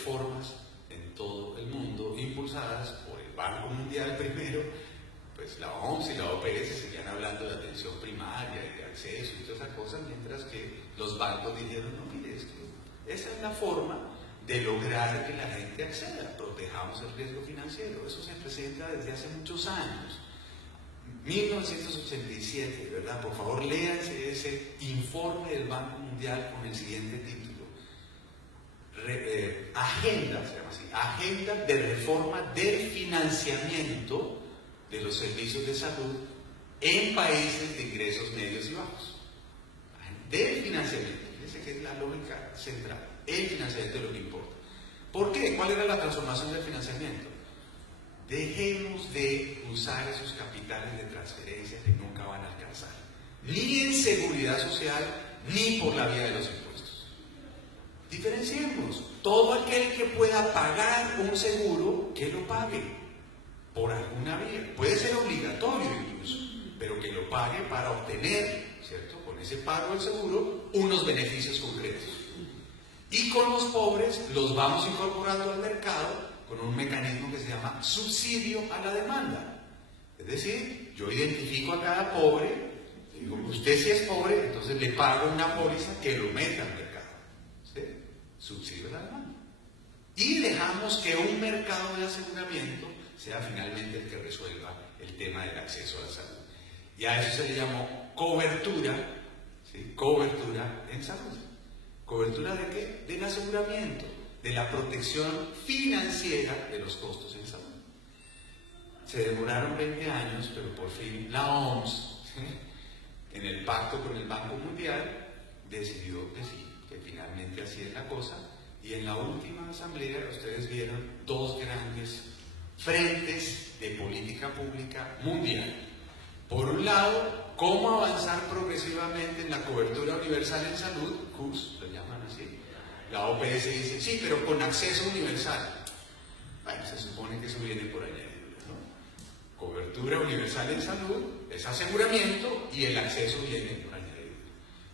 reformas en todo el mundo, impulsadas por el Banco Mundial primero, pues la OMS y la OPS seguían hablando de atención primaria y de acceso y todas esas cosas, mientras que los bancos dijeron, no, mire, esa es la forma de lograr que la gente acceda, protejamos el riesgo financiero. Eso se presenta desde hace muchos años. 1987, ¿verdad? Por favor, léanse ese informe del Banco Mundial con el siguiente título. Agenda, se llama así, Agenda de Reforma del Financiamiento de los Servicios de Salud en países de ingresos medios y bajos. Del financiamiento, fíjense que es la lógica central. El financiamiento es lo que importa. ¿Por qué? ¿Cuál era la transformación del financiamiento? Dejemos de usar esos capitales de transferencia que nunca van a alcanzar, ni en seguridad social, ni por la vía de los impuestos. Diferenciemos. Todo aquel que pueda pagar un seguro, que lo pague por alguna vía. Puede ser obligatorio incluso, pero que lo pague para obtener, ¿cierto?, con ese pago del seguro, unos beneficios concretos. Y con los pobres los vamos incorporando al mercado con un mecanismo que se llama subsidio a la demanda. Es decir, yo identifico a cada pobre, digo, usted si es pobre, entonces le pago una póliza que lo meta al mercado. ¿Sí? Subsidio a la demanda. Y dejamos que un mercado de aseguramiento sea finalmente el que resuelva el tema del acceso a la salud. Y a eso se le llamó cobertura, ¿sí?, cobertura en salud. ¿Cobertura de qué? Del aseguramiento, de la protección financiera de los costos en salud. Se demoraron 20 años, pero por fin la OMS, ¿sí?, en el pacto con el Banco Mundial, decidió que sí, que finalmente así es la cosa. Y en la última asamblea ustedes vieron dos grandes frentes de política pública mundial. Por un lado, cómo avanzar progresivamente en la cobertura universal en salud, CUS, lo llaman así. La OPS dice, sí, pero con acceso universal. Bueno, se supone que eso viene por añadidura, ¿no? Cobertura universal en salud es aseguramiento y el acceso viene por añadidura.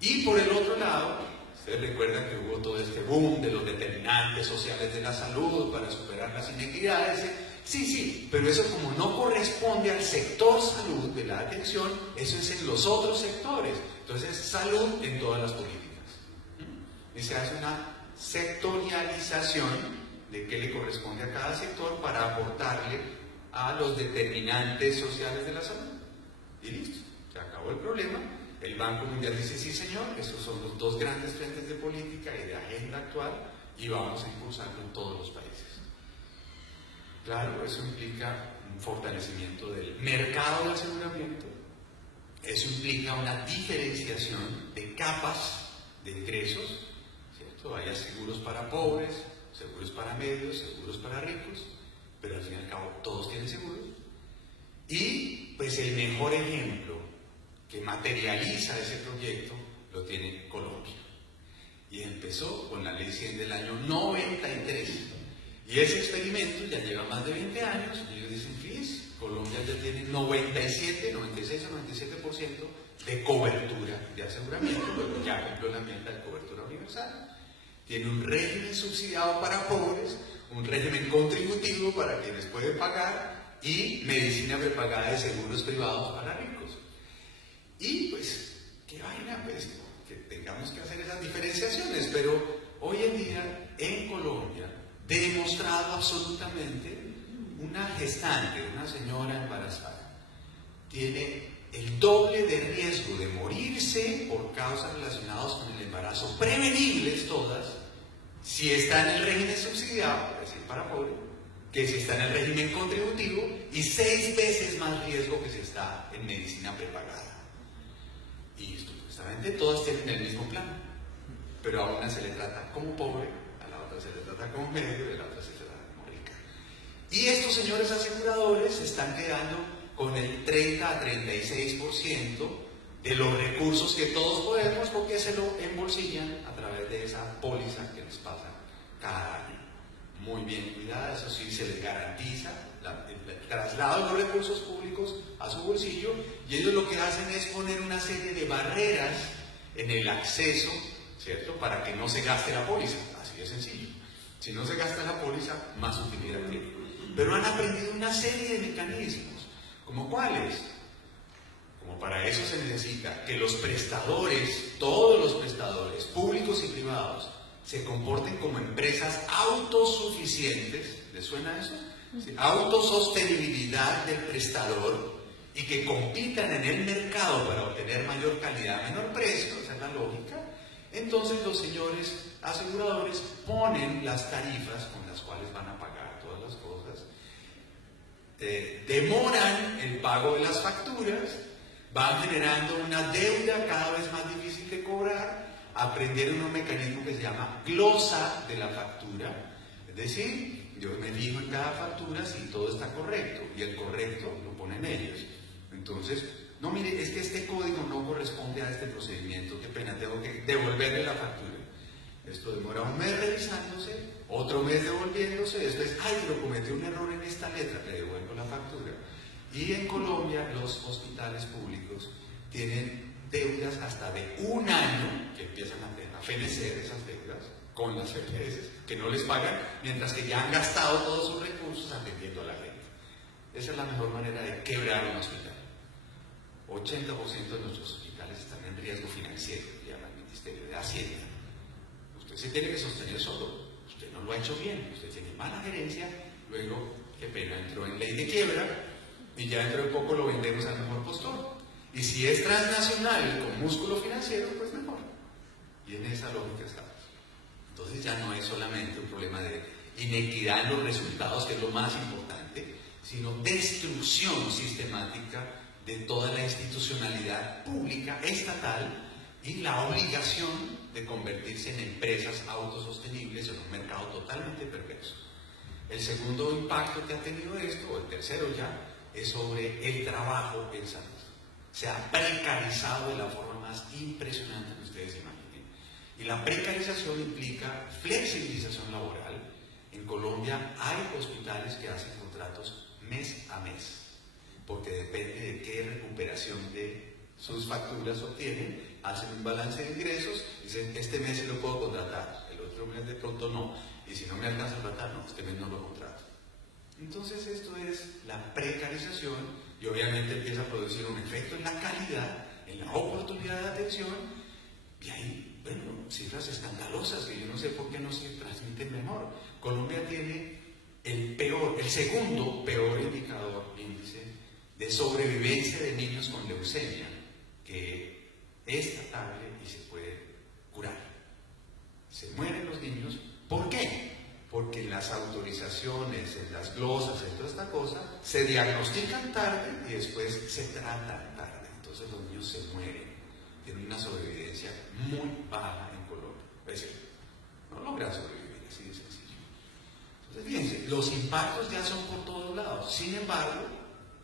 Y por el otro lado, ustedes recuerdan que hubo todo este boom de los determinantes sociales de la salud para superar las inequidades. Sí, pero eso como no corresponde al sector salud de la atención, eso es en los otros sectores. Entonces, salud en todas las políticas. Y se hace una sectorialización de qué le corresponde a cada sector para aportarle a los determinantes sociales de la salud. Y listo, se acabó el problema. El Banco Mundial dice, sí señor, esos son los dos grandes frentes de política y de agenda actual y vamos a impulsarlo en todos los países. Claro, eso implica un fortalecimiento del mercado del aseguramiento, eso implica una diferenciación de capas de ingresos, ¿cierto? Hay seguros para pobres, seguros para medios, seguros para ricos, pero al fin y al cabo todos tienen seguros. Y pues el mejor ejemplo que materializa ese proyecto lo tiene Colombia. Y empezó con la Ley 100 del año 93. Y ese experimento ya lleva más de 20 años, y ellos dicen, fíjense, Colombia ya tiene 96 o 97% de cobertura de aseguramiento, pero ya cumplió la meta de cobertura universal. Tiene un régimen subsidiado para pobres, un régimen contributivo para quienes pueden pagar y medicina prepagada de seguros privados para ricos. Y pues, qué vaina, pues, que tengamos que hacer esas diferenciaciones, pero hoy en día en Colombia, demostrado absolutamente, una gestante, una señora embarazada, tiene el doble de riesgo de morirse por causas relacionadas con el embarazo, prevenibles todas, si está en el régimen subsidiado, es decir, para pobre, que si está en el régimen contributivo, y 6 veces más riesgo que si está en medicina prepagada. Y supuestamente todas tienen el mismo plan, pero a una se le trata como pobre, a la otra se le trata como medio y a la otra se le trata como rica. Y estos señores aseguradores están quedando con el 30 a 36% de los recursos que todos podemos, porque se lo embolsillan a través de esa póliza que les pasa cada año. Muy bien cuidada, eso sí, se les garantiza el traslado de los recursos públicos a su bolsillo, y ellos lo que hacen es poner una serie de barreras en el acceso, ¿cierto?, para que no se gaste la póliza, así de sencillo. Si no se gasta la póliza, más utilidad tiene. Pero han aprendido una serie de mecanismos, ¿como cuáles? Como para eso se necesita que los prestadores, todos los prestadores, públicos y privados, se comporten como empresas autosuficientes. ¿Les suena eso? Sí. Autosostenibilidad del prestador y que compitan en el mercado para obtener mayor calidad, menor precio, esa es la lógica. Entonces los señores aseguradores ponen las tarifas con las cuales van a pagar todas las cosas, demoran el pago de las facturas, van generando una deuda cada vez más difícil de cobrar, aprendieron un mecanismo que se llama glosa de la factura, es decir, yo me fijo en cada factura si todo está correcto, y el correcto lo ponen ellos. Entonces, no, mire, es que este código no corresponde a este procedimiento, qué pena, tengo que devolverle la factura. Esto demora un mes revisándose, otro mes devolviéndose, después, ay, pero cometí un error en esta letra, le devuelvo la factura. Y en Colombia los hospitales públicos tienen deudas hasta de un año, que empiezan a fenecer esas deudas con las EPS, que no les pagan, mientras que ya han gastado todos sus recursos atendiendo a la gente. Esa es la mejor manera de quebrar un hospital. 80% de nuestros hospitales están en riesgo financiero, llama el Ministerio de Hacienda. Usted se tiene que sostener solo, usted no lo ha hecho bien, usted tiene mala gerencia, luego, qué pena, entró en ley de quiebra y ya dentro de poco lo vendemos al mejor postor. Y si es transnacional con músculo financiero, pues mejor. Y en esa lógica estamos. Entonces ya no es solamente un problema de inequidad en los resultados, que es lo más importante, sino destrucción sistemática de toda la institucionalidad pública, estatal, y la obligación de convertirse en empresas autosostenibles en un mercado totalmente perverso. El segundo impacto que ha tenido esto, o el tercero ya, es sobre el trabajo en salud. Se ha precarizado de la forma más impresionante que ustedes imaginen. Y la precarización implica flexibilización laboral. En Colombia hay hospitales que hacen contratos mes a mes, porque depende de qué recuperación de sus facturas obtienen, hacen un balance de ingresos, dicen, este mes sí lo puedo contratar, el otro mes de pronto no, y si no me alcanza a contratar, no, este mes no lo contrato. Entonces esto es la precarización y obviamente empieza a producir un efecto en la calidad, en la oportunidad de atención, y hay, bueno, cifras escandalosas que yo no sé por qué no se transmiten mejor. Colombia tiene el segundo peor índice de sobrevivencia de niños con leucemia, que es tratable y se puede curar. Se mueren los niños, ¿por qué? Porque en las autorizaciones, en las glosas, en toda esta cosa, se diagnostican tarde y después se tratan tarde. Entonces los niños se mueren, tienen una sobrevivencia muy baja en Colombia. Es decir, no logran sobrevivir, así de sencillo. Entonces fíjense, los impactos ya son por todos lados. Sin embargo,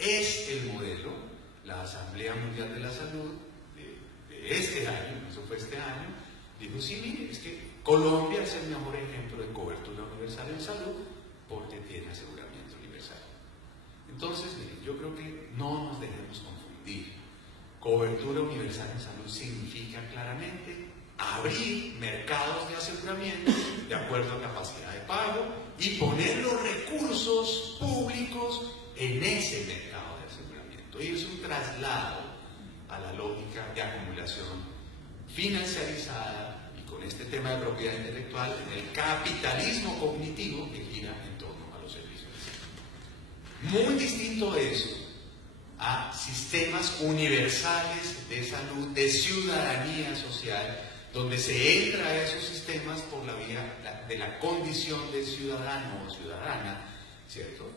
es el modelo, la Asamblea Mundial de la Salud de este año, eso fue este año, dijo, sí, mire, es que Colombia es el mejor ejemplo de cobertura universal en salud porque tiene aseguramiento universal. Entonces, miren, yo creo que no nos dejemos confundir. Cobertura universal en salud significa claramente abrir mercados de aseguramiento de acuerdo a capacidad de pago y poner los recursos públicos en ese mercado de aseguramiento. Y es un traslado a la lógica de acumulación financiarizada y con este tema de propiedad intelectual en el capitalismo cognitivo que gira en torno a los servicios de salud. Muy distinto eso a sistemas universales de salud, de ciudadanía social, donde se entra a esos sistemas por la vía de la condición de ciudadano o ciudadana, ¿cierto?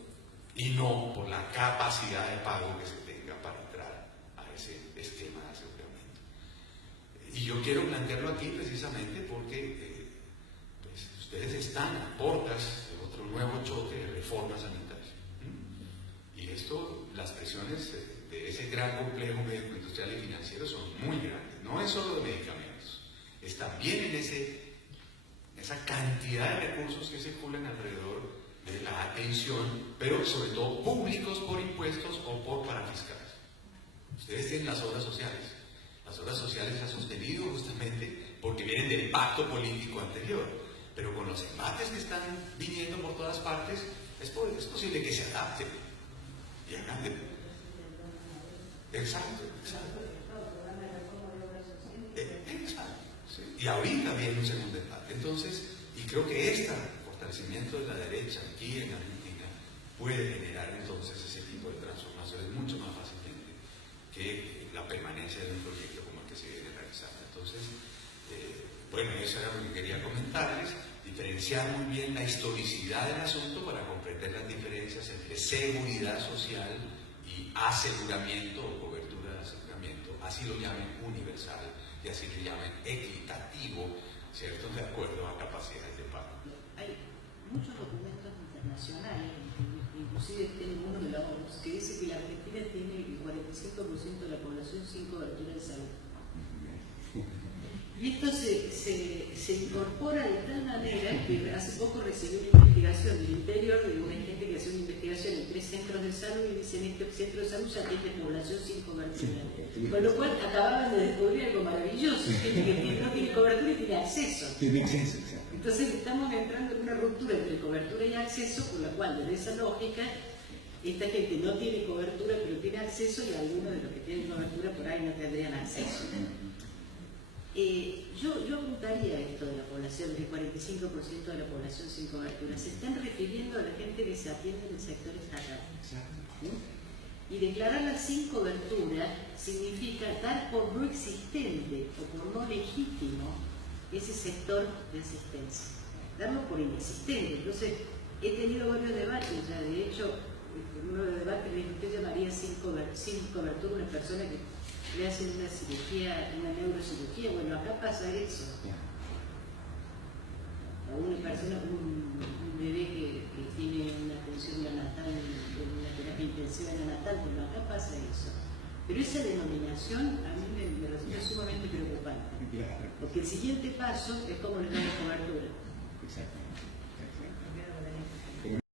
Y no por la capacidad de pago que se tenga para entrar a ese esquema de aseguramiento. Y yo quiero plantearlo aquí precisamente porque pues, ustedes están a portas de otro nuevo choque de reforma sanitaria. Y esto, las presiones de ese gran complejo médico, industrial y financiero son muy grandes. No es solo de medicamentos, es también en esa cantidad de recursos que circulan alrededor de la atención, pero sobre todo públicos por impuestos o por parafiscales. Ustedes tienen las obras sociales. Las obras sociales se han sostenido justamente porque vienen del pacto político anterior. pero con los embates que están viniendo por todas partes, es posible que se adapten y hagan de... Exacto. Exacto. Sí. Y ahorita viene un segundo debate. Entonces, y creo que este fortalecimiento de la derecha aquí en Argentina puede generar entonces ese tipo de transformaciones mucho más fácilmente que la permanencia de un proyecto como el que se viene realizando. Entonces, bueno, eso era lo que quería comentarles, diferenciar muy bien la historicidad del asunto para comprender las diferencias entre seguridad social y aseguramiento o cobertura de aseguramiento, así lo llamen universal y así lo llamen equitativo, ¿cierto? De acuerdo a capacidades de pago. Hay muchos documentos internacionales, inclusive tiene uno de la ONU, que dice que la Argentina tiene el 45% de la población sin cobertura de salud. Y esto se incorpora de tal manera que hace poco recibí una investigación del interior de una gente que hace una investigación en 3 centros de salud y dicen este centro de salud ya tiene población sin cobertura. Con lo cual acababan de descubrir algo maravilloso, gente que no tiene cobertura y tiene acceso. Tiene acceso, exacto. Entonces estamos entrando en una ruptura entre cobertura y acceso, por la cual desde esa lógica esta gente no tiene cobertura pero tiene acceso y algunos de los que tienen cobertura por ahí no tendrían acceso. Yo apuntaría esto de la población, del 45% de la población sin cobertura. Se están refiriendo a la gente que se atiende en el sector estatal. ¿Sí? Y declararla sin cobertura significa dar por no existente o por no legítimo ese sector de asistencia. Darlo por inexistente. Entonces, he tenido varios debates ya. De hecho, uno de los debates me dijo, ¿qué llamaría sin cobertura una persona que le hacen una cirugía, una neurocirugía? Bueno, acá pasa eso. A una persona, un bebé que tiene una atención neonatal, una terapia intensiva neonatal, bueno, acá pasa eso. Pero esa denominación a mí me resulta sumamente preocupante. Porque el siguiente paso es cómo le damos cobertura. Exacto.